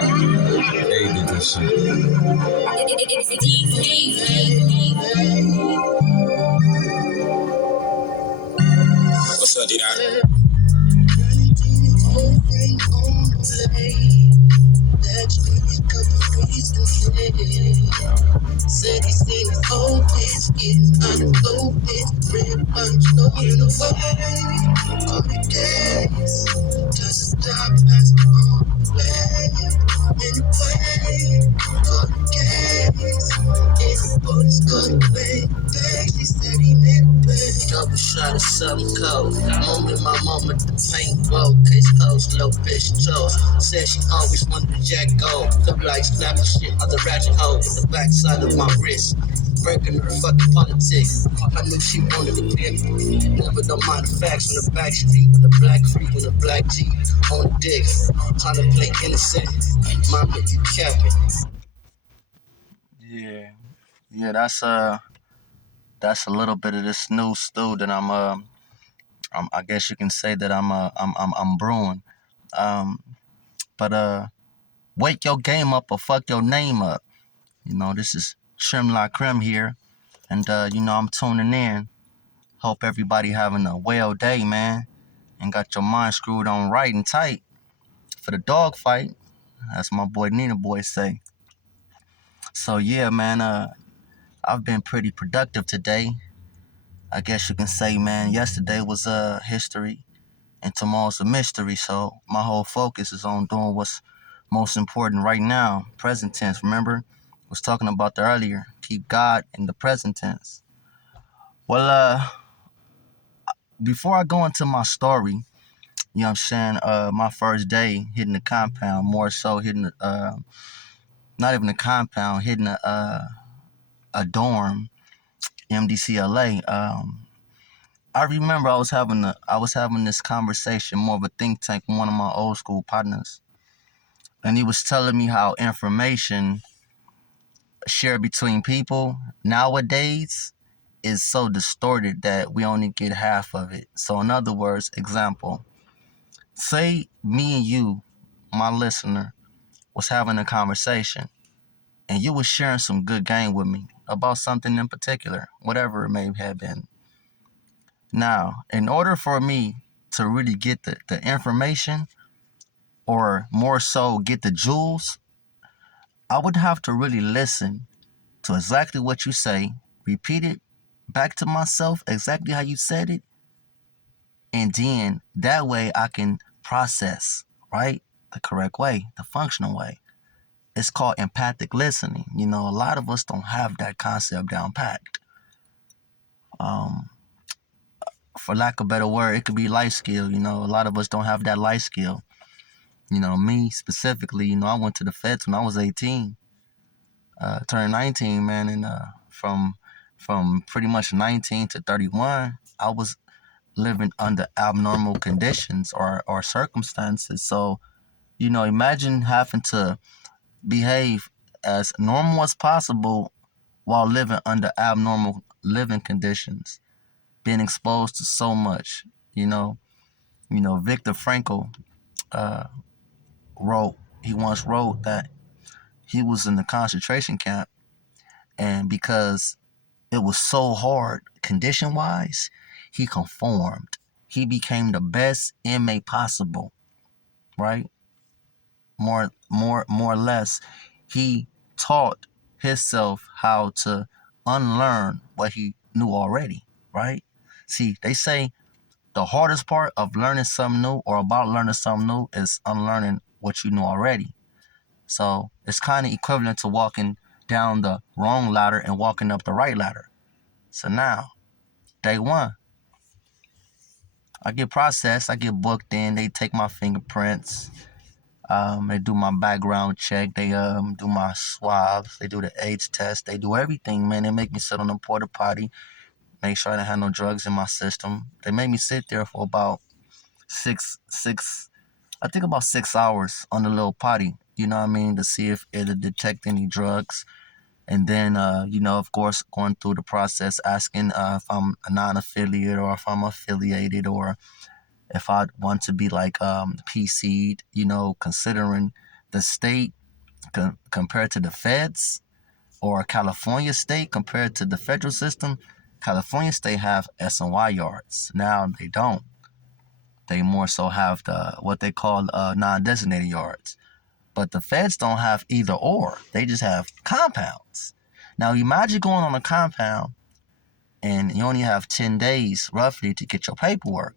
They did this shit. What's up, D-Dot? Said he seen his old bitch getting unloaded, red punch, no in the way. All the gas, just a stop, pass on the way. Anyway, all the gas, and the police gonna pay. She said he meant pay. Double shot of something cold. Moment my mama the paint roll. Case closed, low bitch toes. Said she always wanted to jack gold. The like snapping shit on the ratchet hole with the backside of my wrist. Breaking her fucking politics. I knew she wanted to pimp. Never don't mind the facts on the back street with a black freak and a black G on the dick. Trying to play innocent. Mama, you capping. Yeah, that's a little bit of this new stew that I guess you can say that I'm brewing. Um, but wake your game up or fuck your name up. You know, this is Trim La Creme here, and I'm tuning in. Hope everybody having a well day, man, and got your mind screwed on right and tight for the dog fight. That's my boy Nina Boy say. So yeah, man, I've been pretty productive today. I guess you can say, man, yesterday was history and tomorrow's a mystery. So my whole focus is on doing what's most important right now, present tense. Remember, I was talking about that earlier. Keep God in the present tense. Well, before I go into my story, you know what I'm saying, my first day hitting the compound, more so hitting not even a compound, hitting a dorm, MDCLA. I remember I was having this conversation, more of a think tank with one of my old school partners, and he was telling me how information shared between people nowadays is so distorted that we only get half of it. So in other words, example, say me and you, my listener, was having a conversation and you was sharing some good game with me about something in particular, whatever it may have been. Now, in order for me to really get the information, or more so get the jewels, I would have to really listen to exactly what you say, repeat it back to myself exactly how you said it, and then that way I can process, right? The correct way, the functional way. It's called empathic listening. You know, a lot of us don't have that concept down packed. Um, for lack of a better word, it could be life skill. You know, a lot of us don't have that life skill. You know, me specifically, I went to the feds when I was 18, turned 19, man, and from pretty much 19 to 31, I was living under abnormal conditions or circumstances. So, imagine having to behave as normal as possible while living under abnormal living conditions, being exposed to so much. You know, Viktor Frankl uh, he once wrote that he was in the concentration camp, and because it was so hard condition wise, he conformed. He became the best inmate possible, right? More or less, he taught himself how to unlearn what he knew already, right? See, they say the hardest part of learning something new or about learning something new is unlearning what you knew already. So it's kind of equivalent to walking down the wrong ladder and walking up the right ladder. So now, day one, I get processed, I get booked in, they take my fingerprints, they do my background check, they do my swabs, they do the AIDS test, they do everything, man. They make me sit on the porta potty, make sure I don't have no drugs in my system. They make me sit there for about I think about 6 hours on the little potty, you know what I mean, to see if it'll detect any drugs. And then, of course, going through the process, asking if I'm a non-affiliate or if I'm affiliated or if I want to be like PC'd, considering the state compared to the feds, or California state compared to the federal system, California state have S&Y yards. Now they don't. They more so have the what they call non-designated yards. But the feds don't have either or. They just have compounds. Now imagine going on a compound and you only have 10 days roughly to get your paperwork.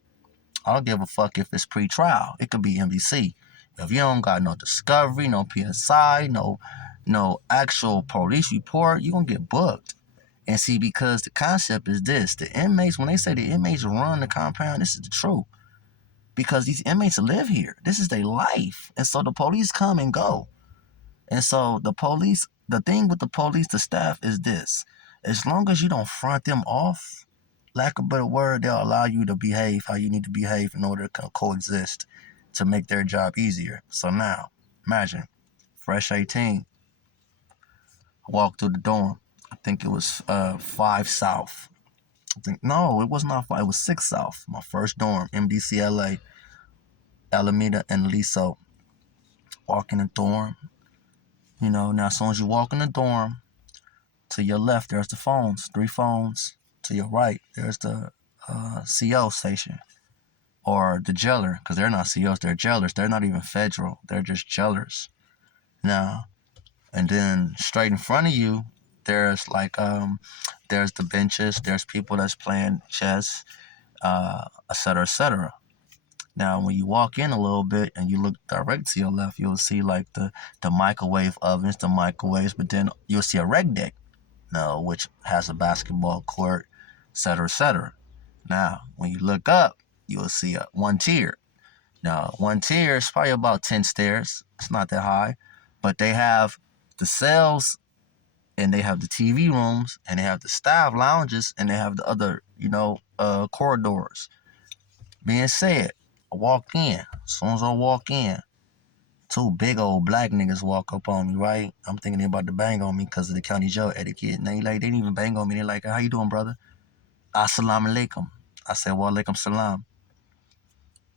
I don't give a fuck if it's pre-trial. It could be MDC. If you don't got no discovery, no PSI, no actual police report, you're going to get booked. And see, because the concept is this, the inmates, when they say the inmates run the compound, this is the truth. Because these inmates live here. This is their life. And so the police come and go. And so the thing with the police, the staff is this. As long as you don't front them off, lack of a better word, they'll allow you to behave how you need to behave in order to coexist to make their job easier. So now, imagine, fresh 18, walk through the dorm. I think it was 5 South. No, it was not 5. It was 6 South. My first dorm, MDCLA, Alameda, and Liso. Walk in the dorm. You know, now as soon as you walk in the dorm, to your left, there's the phones, 3 phones. To your right, there's the CO station or the jailer, because they're not COs, they're jailers. They're not even federal. They're just jailers. Now, and then straight in front of you, there's there's the benches. There's people that's playing chess, etc., etc. Now, when you walk in a little bit and you look direct to your left, you'll see like the microwave ovens, the microwaves, but then you'll see a rec deck, now, which has a basketball court, etc., etc. Now, when you look up, you'll see one tier. Now, one tier is probably about 10 stairs. It's not that high, but they have the cells, and they have the TV rooms, and they have the staff lounges, and they have the other, corridors. Being said, I walk in. As soon as I walk in, 2 big old black niggas walk up on me, right? I'm thinking they about to bang on me because of the county jail etiquette. And they didn't even bang on me. They're like, how you doing, brother? Assalamu alaikum. I said, wa alaikum salam.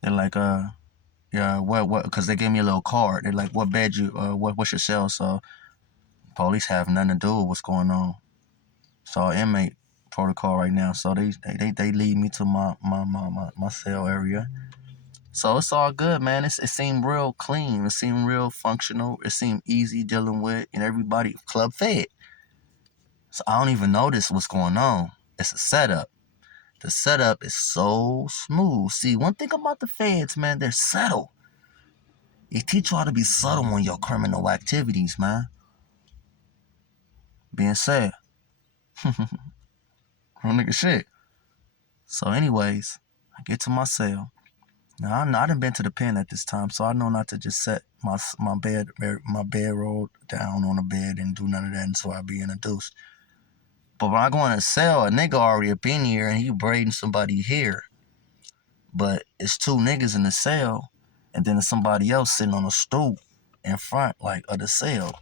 They're like, yeah, what? Because they gave me a little card. They're like, what bed you, what's your cell? So police have nothing to do with what's going on. So inmate protocol right now. So they lead me to my cell area. So it's all good, man. It seemed real clean. It seemed real functional. It seemed easy dealing with, and everybody club fed. So I don't even notice what's going on. It's a setup. The setup is so smooth. See, one thing about the feds, man, they're subtle. They teach you how to be subtle on your criminal activities, man. Being said, real nigga shit. So anyways, I get to my cell. Now I done been to the pen at this time, so I know not to just set my bedroll down on the bed and do none of that until I be introduced. But when I go in a cell, a nigga already up in here and he braiding somebody here. But it's 2 niggas in the cell, and then there's somebody else sitting on a stool in front of the cell.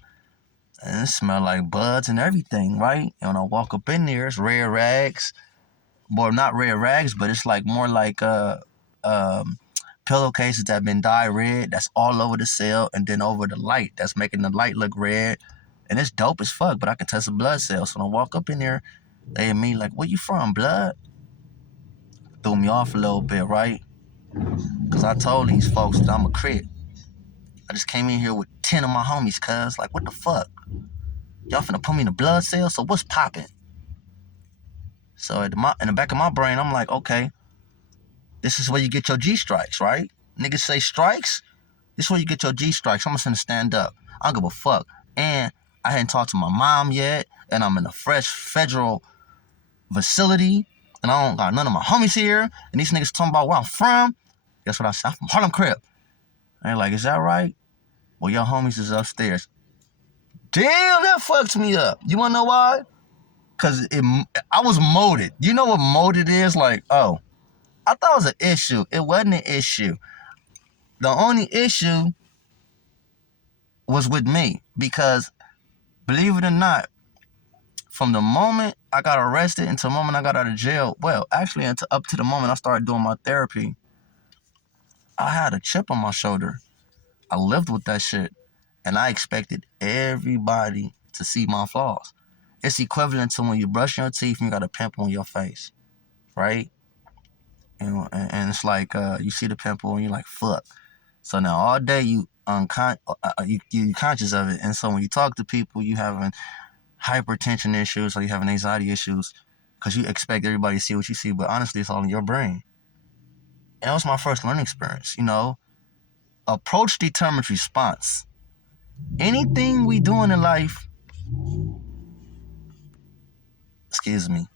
And it smell like buds and everything, right? And when I walk up in there, it's red rags. Well, not red rags, but it's like more like pillowcases that have been dyed red. That's all over the cell, and then over the light. That's making the light look red. And it's dope as fuck, but I can test a blood cell. So when I walk up in there, they and me like, where you from, blood? Threw me off a little bit, right? Because I told these folks that I'm a Crip. I just came in here with 10 of my homies, cuz. Like, what the fuck? Y'all finna put me in a blood cell? So what's popping? So in the back of my brain, I'm like, okay, this is where you get your G-strikes, right? Niggas say strikes? This is where you get your G-strikes. I'm just finna stand up. I don't give a fuck. And I hadn't talked to my mom yet, and I'm in a fresh federal facility, and I don't got none of my homies here, and these niggas talking about where I'm from. Guess what I said? I'm from Harlem Crip. And they're like, is that right? Well, your homies is upstairs. Damn, that fucked me up. You wanna know why? Because I was molded. You know what molded is? Like, oh, I thought it was an issue. It wasn't an issue. The only issue was with me, because believe it or not, from the moment I got arrested until the moment I got out of jail, well, actually up to the moment I started doing my therapy, I had a chip on my shoulder. I lived with that shit. And I expected everybody to see my flaws. It's equivalent to when you brush your teeth and you got a pimple on your face, right? And it's like you see the pimple and you're like, fuck. So now all day you conscious of it, and so when you talk to people, you having hypertension issues or you having anxiety issues because you expect everybody to see what you see, but honestly, it's all in your brain. And that was my first learning experience. Approach determines response. Anything we doing in life, excuse me,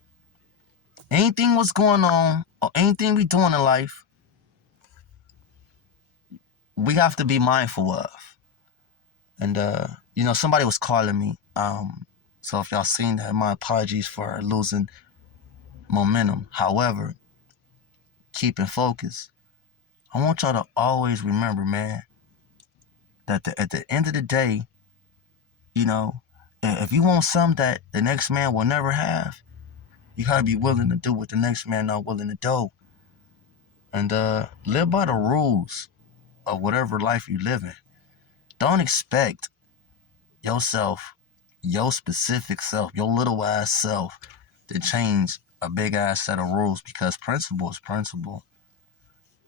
anything what's going on or anything we doing in life, we have to be mindful of. And somebody was calling me. So if y'all seen that, my apologies for losing momentum. However, keeping focus. I want y'all to always remember, man, that at the end of the day, if you want something that the next man will never have, you gotta be willing to do what the next man not willing to do. And live by the rules of whatever life you live in. Don't expect yourself, your specific self, your little ass self, to change a big ass set of rules, because principle is principle.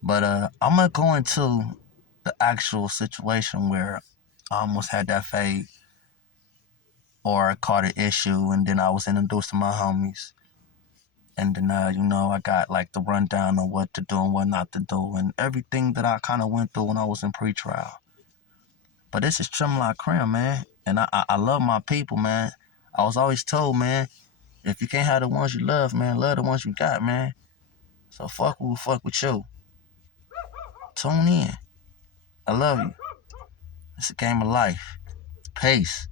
But I'm gonna go into the actual situation where I almost had that fade or caught an issue, and then I was introduced to my homies. And then, I got like the rundown on what to do and what not to do, and everything that I kind of went through when I was in pretrial. But this is Tremla Cram, man. And I love my people, man. I was always told, man, if you can't have the ones you love, man, love the ones you got, man. So fuck with you. Tune in. I love you. It's a game of life. Peace.